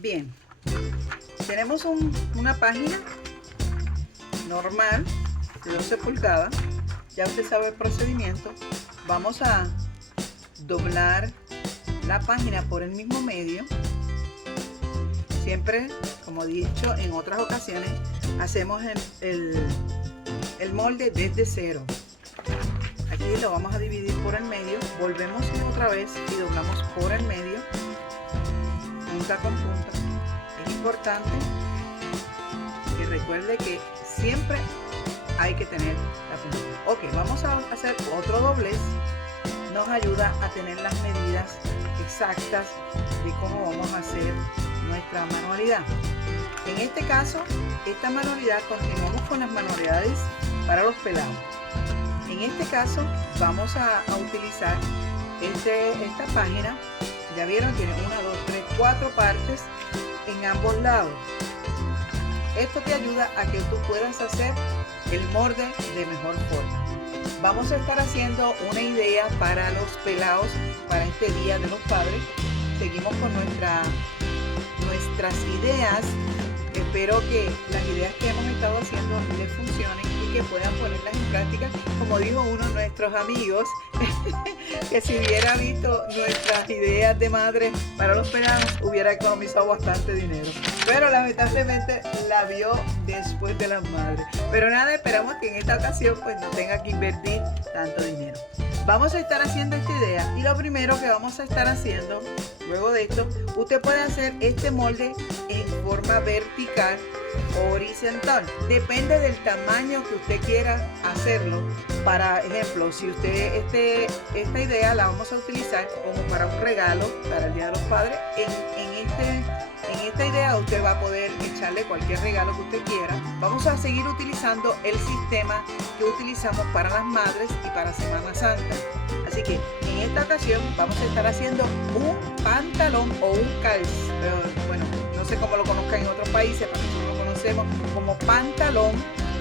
Bien, tenemos una página normal de 12 pulgadas. Ya usted sabe el procedimiento. Vamos a doblar la página por el mismo medio. Siempre, como he dicho en otras ocasiones, hacemos el molde desde cero. Aquí lo vamos a dividir por el medio, volvemos otra vez y doblamos por el medio, punta con punta. Es importante que recuerde que siempre hay que tener la punta. Ok, vamos a hacer otro doblez. Nos ayuda a tener las medidas exactas de cómo vamos a hacer nuestra manualidad. En este caso, esta manualidad, continuamos con las manualidades para los pelados. En este caso vamos a utilizar esta página. Ya vieron, tiene 1, 2, 3, 4 partes en ambos lados. Esto te ayuda a que tú puedas hacer el molde de mejor forma. Vamos a estar haciendo una idea para los pelados para este Día de los Padres. Seguimos con nuestras ideas. Espero que las ideas que hemos estado haciendo les funcionen y que puedan ponerlas en práctica. Como dijo uno de nuestros amigos, que si hubiera visto nuestras ideas de madre para los pelados, hubiera economizado bastante dinero. Pero lamentablemente la vio después de las madres. Pero nada, esperamos que en esta ocasión pues no tenga que invertir tanto dinero. Vamos a estar haciendo esta idea y lo primero que vamos a estar haciendo, luego de esto, usted puede hacer este molde en forma vertical o horizontal. Depende del tamaño que usted quiera hacerlo. Para ejemplo, si usted esta idea la vamos a utilizar como para un regalo para el Día de los Padres, en esta idea usted va a poder echarle cualquier regalo que usted quiera. Vamos a seguir utilizando el sistema que utilizamos para las madres y para Semana Santa. Así que en esta ocasión vamos a estar haciendo un pantalón o un calzón. Bueno, no sé cómo lo conozcan en otros países, pero nosotros lo conocemos como pantalón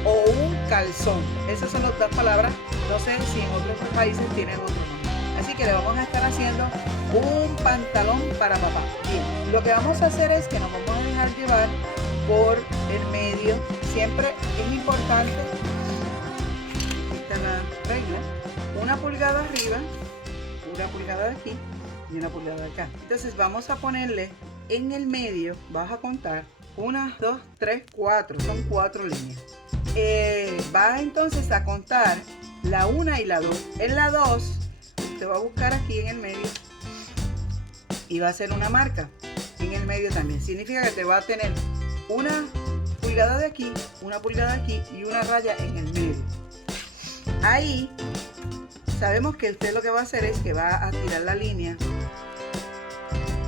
o un calzón. Esas son las dos palabras. No sé si en otros países tienen otro nombre. Así que le vamos a estar haciendo un pantalón para papá. Bien, lo que vamos a hacer es que nos vamos a dejar llevar por el medio. Siempre es importante, esta es la regla, 1 pulgada arriba, 1 pulgada de aquí y 1 pulgada de acá. Entonces vamos a ponerle en el medio, vas a contar 1, 2, 3, 4, son 4 líneas. Va entonces a contar la 1 y la 2. En la 2 usted va a buscar aquí en el medio y va a hacer una marca en el medio también. Significa que te va a tener 1 pulgada de aquí, 1 pulgada de aquí y una raya en el medio. Ahí sabemos que usted lo que va a hacer es que va a tirar la línea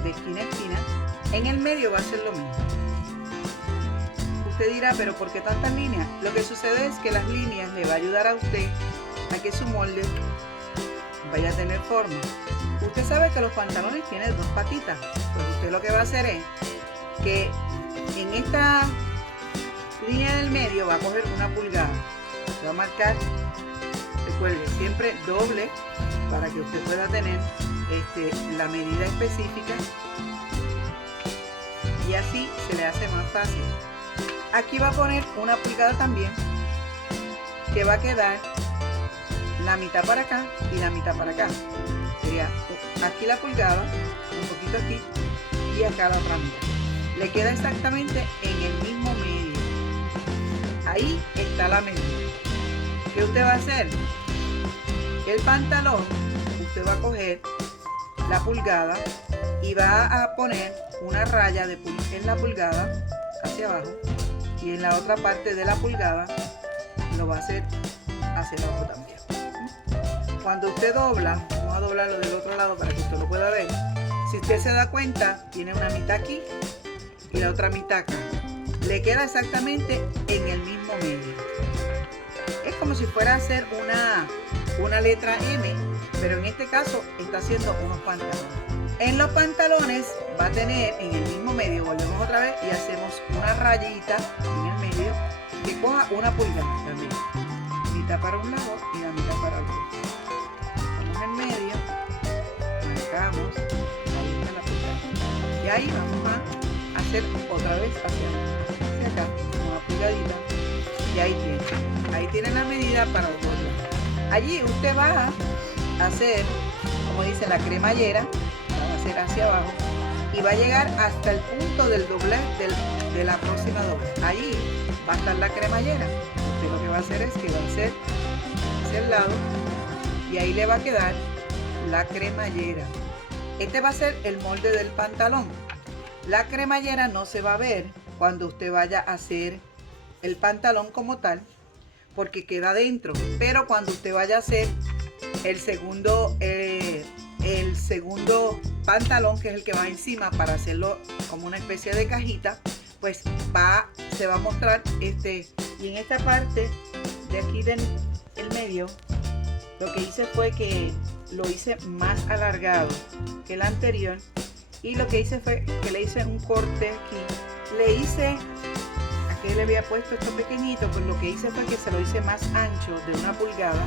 de esquina a esquina. En el medio va a ser lo mismo. Usted dirá, pero ¿por qué tantas líneas? Lo que sucede es que las líneas le va a ayudar a usted a que su molde vaya a tener forma. Usted sabe que los pantalones tienen 2 patitas. Pues usted lo que va a hacer es que en esta línea del medio va a coger 1 pulgada. Va a marcar, recuerde, siempre doble para que usted pueda tener la medida específica y así se le hace más fácil. Aquí va a poner 1 pulgada también, que va a quedar la mitad para acá y la mitad para acá. Sería aquí la pulgada, un poquito aquí y acá la otra mitad. Le queda exactamente en el mismo medio. Ahí está la medida. ¿Qué usted va a hacer? El pantalón, usted va a coger la pulgada y va a poner una raya en la pulgada hacia abajo y en la otra parte de la pulgada lo va a hacer hacia abajo también. Cuando usted dobla, vamos a doblarlo del otro lado para que usted lo pueda ver. Si usted se da cuenta, tiene una mitad aquí y la otra mitad acá. Le queda exactamente en el mismo medio. Es como si fuera a hacer una letra M, pero en este caso está haciendo unos pantalones. En los pantalones va a tener en el mismo medio, volvemos otra vez y hacemos una rayita en el medio que coja 1 pulgada también. Mitad para un lado y la mitad para el otro. Vamos en medio, marcamos, ahí está la pulgada. Y ahí vamos a hacer otra vez hacia acá, una pulgadita, y ahí tienen la medida para los dos lados. Allí usted va a hacer, como dice, la cremallera, va a hacer hacia abajo y va a llegar hasta el punto del doblez de la próxima doblez. Ahí va a estar la cremallera. Usted lo que va a hacer es que va a hacer hacia el lado y ahí le va a quedar la cremallera. Este va a ser el molde del pantalón. La cremallera no se va a ver cuando usted vaya a hacer el pantalón como tal, porque queda dentro, pero cuando usted vaya a hacer el segundo pantalón, que es el que va encima, para hacerlo como una especie de cajita, pues se va a mostrar y en esta parte de aquí del medio, lo que hice fue que lo hice más alargado que el anterior, y lo que hice fue que le hice un corte aquí, aquí le había puesto esto pequeñito, pues lo que hice fue que se lo hice más ancho, de 1 pulgada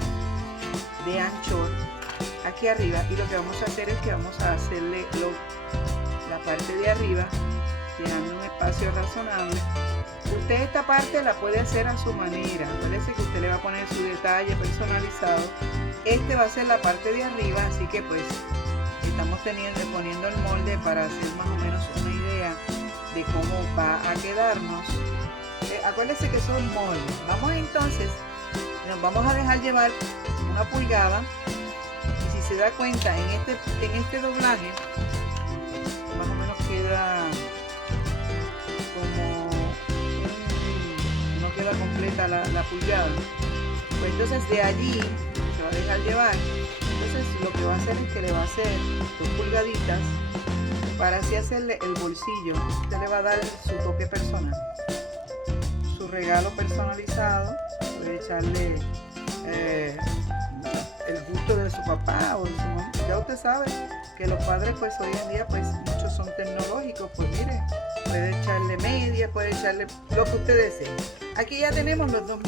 de anchor aquí arriba, y lo que vamos a hacer es que vamos a hacerle la parte de arriba, dejando un espacio razonable. Usted esta parte la puede hacer a su manera, acuérdese que usted le va a poner su detalle personalizado. Este va a ser la parte de arriba, así que pues estamos poniendo el molde para hacer más o menos una idea de cómo va a quedarnos. Acuérdese que son moldes. Nos vamos a dejar llevar 1 pulgada, y si se da cuenta en este doblaje más o menos queda como no queda completa la pulgada, pues entonces de allí se va a dejar llevar. Entonces lo que va a hacer es que le va a hacer 2 pulgaditas para así hacerle el bolsillo. Usted le va a dar su toque personal, su regalo personalizado. Puede echarle el gusto de su papá o de su mamá. Ya usted sabe que los padres pues hoy en día pues muchos son tecnológicos, pues mire, puede echarle media, puede echarle lo que usted desee. Aquí ya tenemos los 2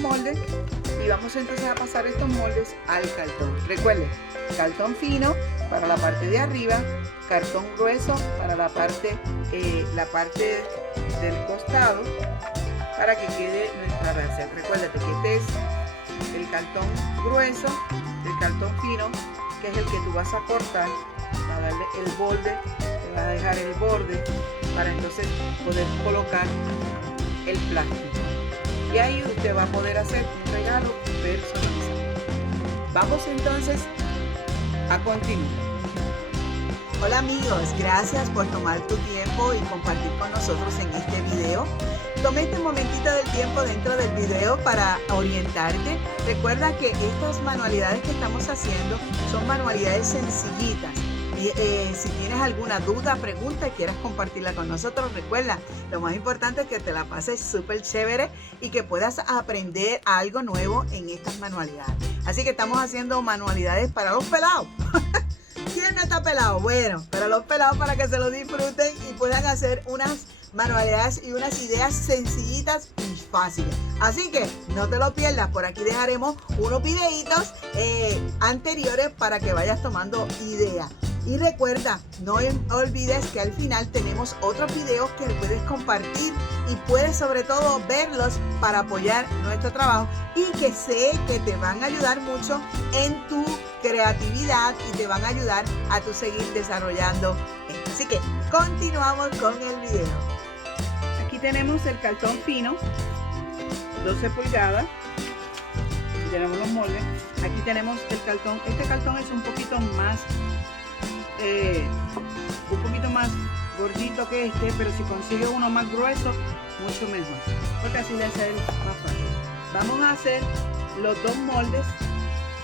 moldes. Y vamos entonces a pasar estos moldes al cartón. Recuerden, cartón fino para la parte de arriba, cartón grueso para la parte del costado, para que quede nuestra raza. Recuérdate que este es el cartón grueso, el cartón fino, que es el que tú vas a cortar, para darle el borde, te vas a dejar el borde para entonces poder colocar el plástico. Y ahí usted va a poder hacer un regalo personalizado. Vamos entonces a continuar. Hola amigos, gracias por tomar tu tiempo y compartir con nosotros en este video. Tomé este momentito del tiempo dentro del video para orientarte. Recuerda que estas manualidades que estamos haciendo son manualidades sencillitas. Si tienes alguna duda, pregunta y quieras compartirla con nosotros, recuerda, lo más importante es que te la pases súper chévere y que puedas aprender algo nuevo en estas manualidades. Así que estamos haciendo manualidades para los pelados. ¿Quién no está pelado? Bueno, para los pelados, para que se lo disfruten y puedan hacer unas manualidades y unas ideas sencillitas y fáciles. Así que no te lo pierdas, por aquí dejaremos unos videitos anteriores para que vayas tomando ideas. Y recuerda, no olvides que al final tenemos otros videos que puedes compartir y puedes sobre todo verlos para apoyar nuestro trabajo, y que sé que te van a ayudar mucho en tu creatividad y te van a ayudar a tu seguir desarrollando esto. Así que continuamos con el video. Aquí tenemos el cartón fino, 12 pulgadas. Aquí tenemos los moldes. Aquí tenemos el cartón. Este cartón es un poquito más gordito que este, pero si consigues uno más grueso, mucho mejor, porque así le hace más fácil. Vamos a hacer los 2 moldes.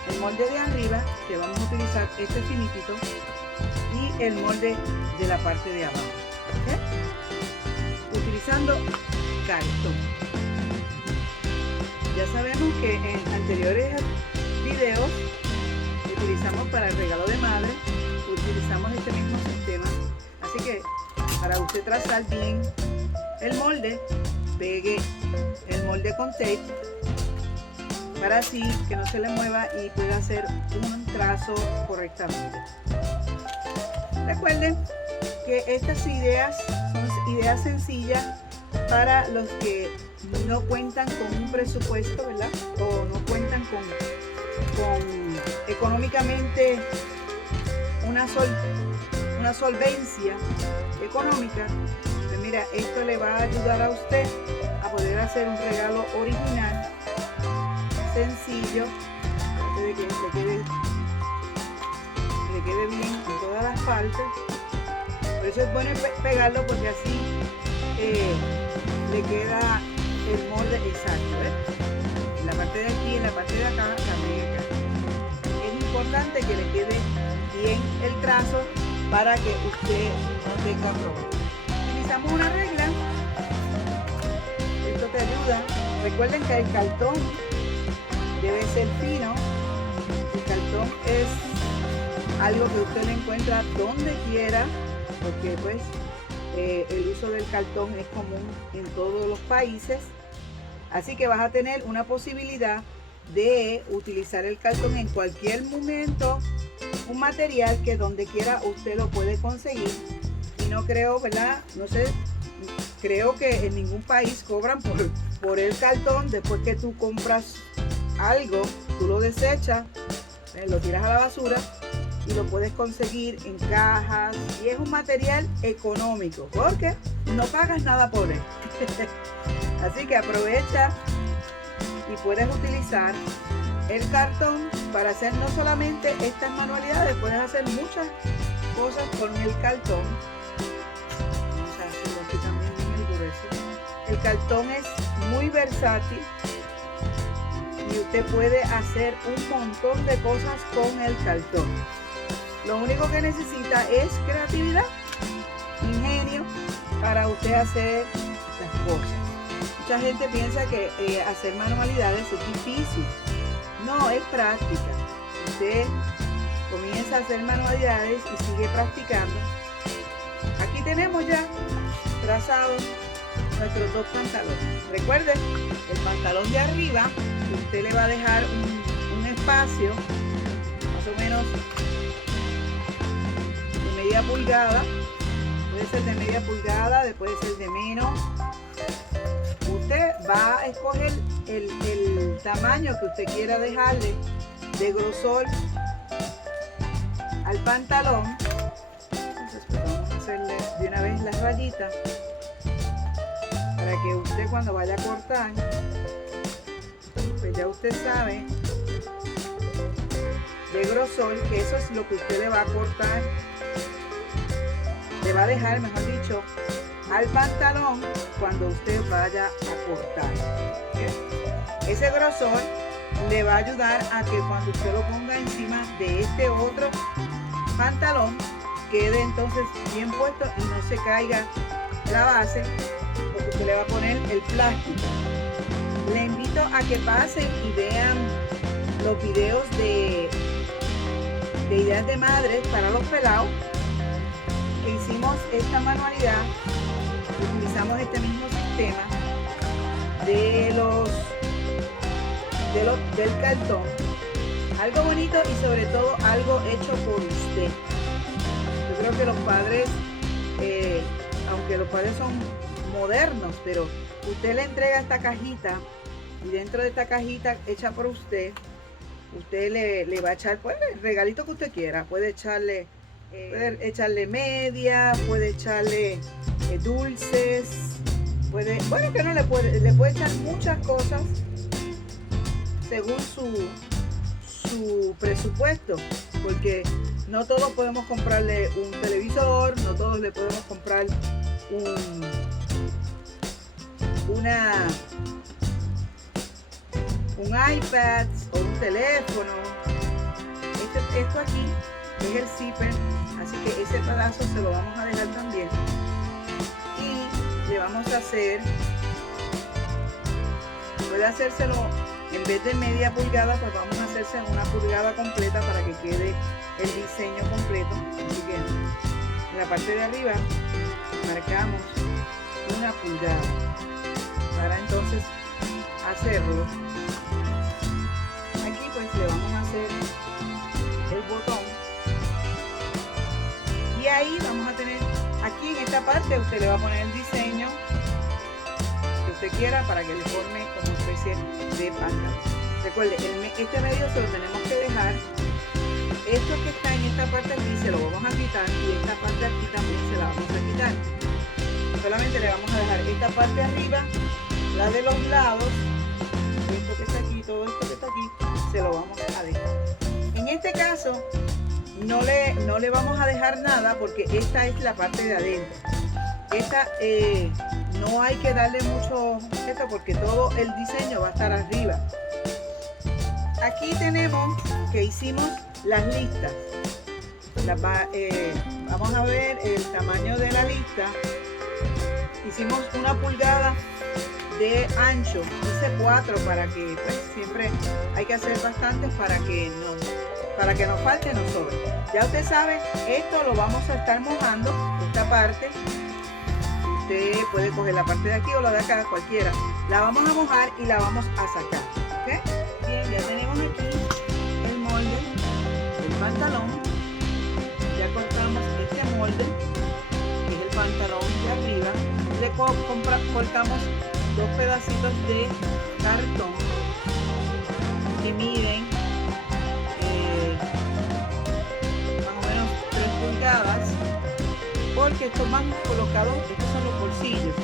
El molde de arriba, que vamos a utilizar este finitito, y el molde de la parte de abajo, ¿okay? Utilizando cartón. Ya sabemos que en anteriores videos utilizamos para el regalo de madre, utilizamos este mismo sistema. Así que para usted trazar bien el molde, pegue el molde con tape para así que no se le mueva y pueda hacer un trazo correctamente. Recuerden que estas ideas son ideas sencillas para los que no cuentan con un presupuesto, ¿verdad? O no cuentan con económicamente una solvencia económica. Pues mira, esto le va a ayudar a usted a poder hacer un regalo original, sencillo, de que le quede bien en todas las partes. Por eso es bueno pegarlo, porque así le queda el molde exacto, ¿ves? En la parte de aquí, en la parte de acá, también acá. Es importante que le quede bien el trazo para que usted no tenga problemas. Utilizamos una regla. Esto te ayuda. Recuerden que el cartón debe ser fino. El cartón es algo que usted lo encuentra donde quiera, porque pues el uso del cartón es común en todos los países. Así que vas a tener una posibilidad de utilizar el cartón en cualquier momento, un material que donde quiera usted lo puede conseguir. Y no creo, ¿verdad? No sé, creo que en ningún país cobran por el cartón. Después que tú compras algo, tú lo desechas, lo tiras a la basura y lo puedes conseguir en cajas, y es un material económico porque no pagas nada por él. Así que aprovecha y puedes utilizar el cartón para hacer no solamente estas manualidades, puedes hacer muchas cosas con el cartón. Vamos a hacerlo aquí también bien el grueso. El cartón es muy versátil y usted puede hacer un montón de cosas con el cartón. Lo único que necesita es creatividad, ingenio para usted hacer las cosas. Mucha gente piensa que hacer manualidades es difícil. No, es práctica. Usted comienza a hacer manualidades y sigue practicando. Aquí tenemos ya trazados nuestros dos pantalones. Recuerde, el pantalón de arriba, usted le va a dejar un espacio más o menos de media pulgada. Puede ser de media pulgada, puede ser de menos. Usted va a escoger el tamaño que usted quiera dejarle de grosor al pantalón. Entonces pues vamos a hacerle de una vez las rayitas para que usted cuando vaya a cortar, pues ya usted sabe de grosor que eso es lo que usted le va a cortar, le va a dejar, mejor dicho, al pantalón cuando usted vaya a cortar. ¿Sí? Ese grosor le va a ayudar a que cuando usted lo ponga encima de este otro pantalón quede entonces bien puesto y no se caiga la base, porque usted le va a poner el plástico. Le invito a que pasen y vean los videos de ideas de madres para los pelados, que hicimos esta manualidad. Utilizamos este mismo sistema del cartón. Algo bonito y sobre todo algo hecho por usted. Yo creo que los padres, aunque los padres son modernos, pero usted le entrega esta cajita y dentro de esta cajita hecha por usted, usted le va a echar pues, el regalito que usted quiera. Puede echarle media, puede echarle dulces, puede echar muchas cosas según su presupuesto, porque no todos podemos comprarle un televisor, no todos le podemos comprar un iPad o un teléfono. Esto aquí es el zipper, así que ese pedazo se lo vamos a dejar también y le vamos a hacer, puede hacérselo en vez de media pulgada, pues vamos a hacerse una pulgada completa para que quede el diseño completo. Así que en la parte de arriba marcamos una pulgada para entonces hacerlo. Aquí pues le vamos a hacer el botón y ahí vamos a tener Aquí en esta parte usted le va a poner el diseño que usted quiera para que le forme como especie de pantalón. Recuerde, este medio se lo tenemos que dejar. Esto que está en esta parte aquí se lo vamos a quitar y esta parte aquí también se la vamos a quitar. Solamente le vamos a dejar esta parte arriba, la de los lados, esto que está aquí, todo esto que está aquí, se lo vamos a dejar. En este caso no le vamos a dejar nada porque esta es la parte de adentro. Esta no hay que darle mucho esto porque todo el diseño va a estar arriba. Aquí tenemos que hicimos las listas. Vamos a ver el tamaño de la lista. Hicimos 1 pulgada de ancho, hice 4 para que pues, siempre hay que hacer bastantes para que nos falte, no sobre. Ya usted sabe, esto lo vamos a estar mojando, esta parte. Usted puede coger la parte de aquí o la de acá, cualquiera. La vamos a mojar y la vamos a sacar. ¿Okay? Bien, ya tenemos aquí el molde del pantalón. Ya cortamos este molde, que es el pantalón de arriba. Le cortamos 2 pedacitos de cartón que miden más o menos 3 pulgadas, porque estos van colocados, estos son los bolsillos,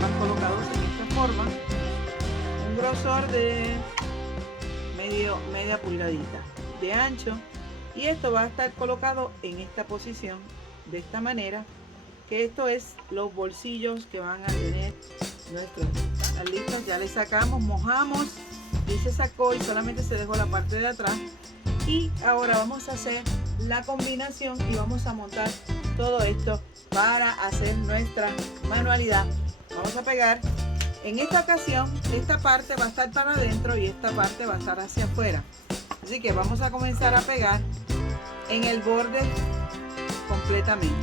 van colocados en esta forma, un grosor de media pulgadita de ancho, y esto va a estar colocado en esta posición de esta manera, que esto es los bolsillos que van a tener nuestros listos. Ya le sacamos, mojamos y se sacó y solamente se dejó la parte de atrás. Y ahora vamos a hacer la combinación y vamos a montar todo esto para hacer nuestra manualidad. Vamos a pegar. En esta ocasión esta parte va a estar para adentro y esta parte va a estar hacia afuera, así que vamos a comenzar a pegar en el borde completamente,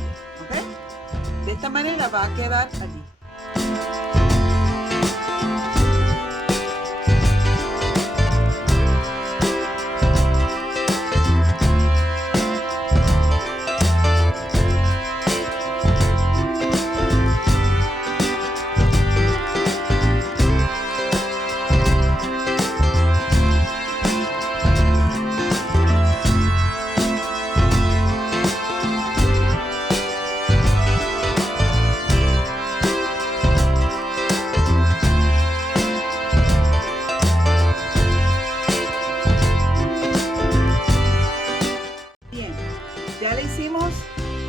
¿ok? De esta manera va a quedar allí.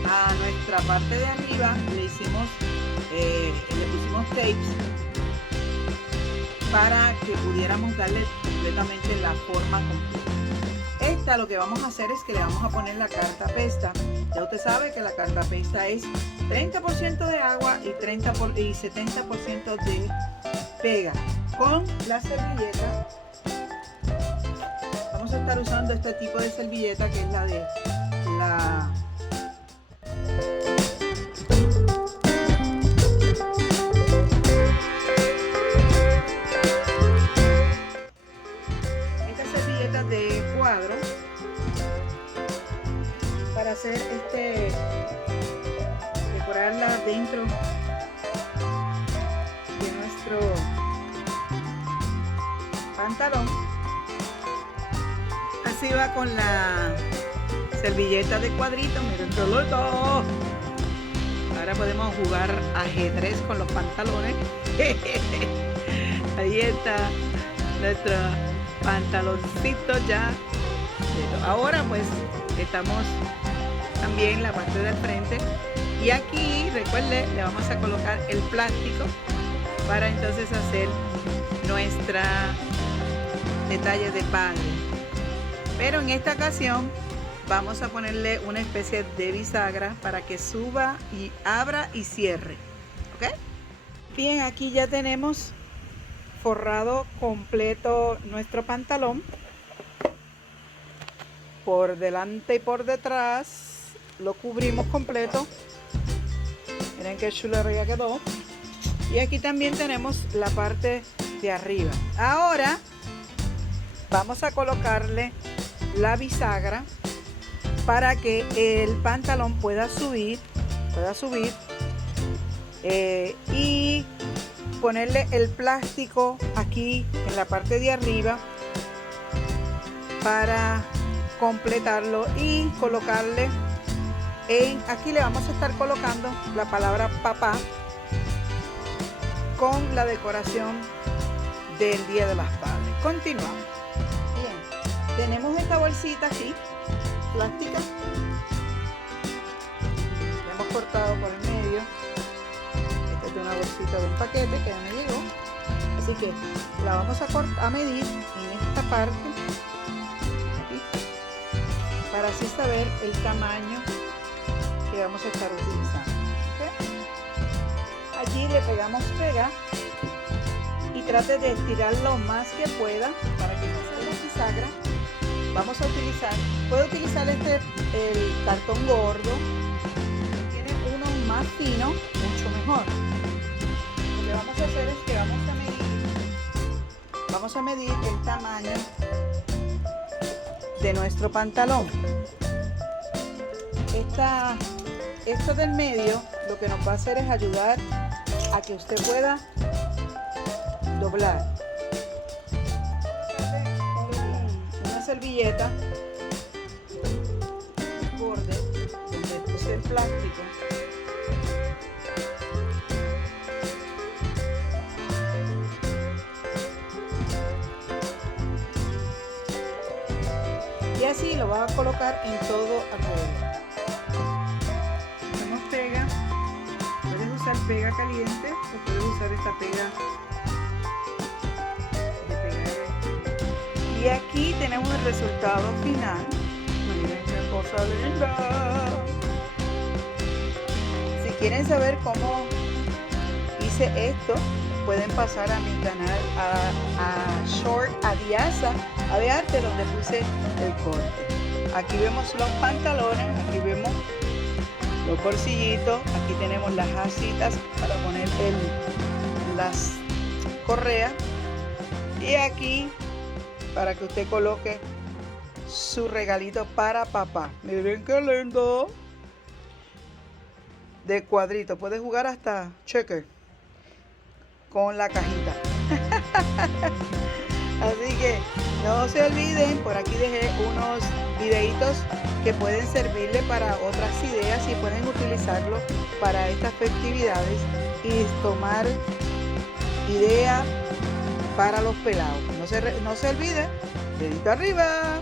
A nuestra parte de arriba le pusimos tapes para que pudiéramos darle completamente la forma completa. Esta lo que vamos a hacer es que le vamos a poner la cartapesta. Ya usted sabe que la cartapesta es 30% de agua y 70% de pega. Con la servilleta vamos a estar usando este tipo de servilleta, que es la de de cuadro, para hacer decorarla dentro de nuestro pantalón. Así va con la servilleta de cuadritos. Miren todo. Ahora podemos jugar ajedrez con los pantalones. Ahí está nuestro pantaloncito ya. Ahora pues estamos también la parte del frente, y aquí recuerde, le vamos a colocar el plástico para entonces hacer nuestra detalle de padre. Pero en esta ocasión vamos a ponerle una especie de bisagra para que suba y abra y cierre. ¿Ok? Bien, aquí ya tenemos forrado completo nuestro pantalón, por delante y por detrás lo cubrimos completo. Miren qué chulería quedó. Y aquí también tenemos la parte de arriba. Ahora vamos a colocarle la bisagra para que el pantalón pueda subir y ponerle el plástico aquí en la parte de arriba para completarlo y colocarle aquí le vamos a estar colocando la palabra papá con la decoración del Día de las Padres. Continuamos. Bien, tenemos esta bolsita aquí plástica, la hemos cortado por el medio. Esta es de una bolsita de un paquete que ya me llegó, así que la vamos a medir en esta parte aquí, para así saber el tamaño que vamos a estar utilizando. ¿Okay? Allí le pegamos pega y trate de estirar lo más que pueda para que no se le bisagra. Vamos a utilizar, puede utilizar el cartón gordo, si tiene uno más fino, mucho mejor. Lo que vamos a hacer es que vamos a medir el tamaño de nuestro pantalón. Esto del medio lo que nos va a hacer es ayudar a que usted pueda doblar. Una servilleta, borde, donde puse el plástico. Y así lo vas a colocar en todo alrededor. Hacemos pega, puedes usar pega caliente o puedes usar esta pega de pegar. Y aquí tenemos el resultado final. Miren qué cosa linda. Si quieren saber cómo hice esto, pueden pasar a mi canal a Short Adiasa de Arte, donde puse el corte. Aquí vemos los pantalones, aquí vemos los bolsillitos, aquí tenemos las asitas para poner las correas y aquí para que usted coloque su regalito para papá. Miren qué lindo, de cuadrito, puede jugar hasta checker con la cajita. Así que no se olviden, por aquí dejé unos videitos que pueden servirle para otras ideas y pueden utilizarlo para estas festividades y tomar idea para los pelados. No se olviden, dedito arriba.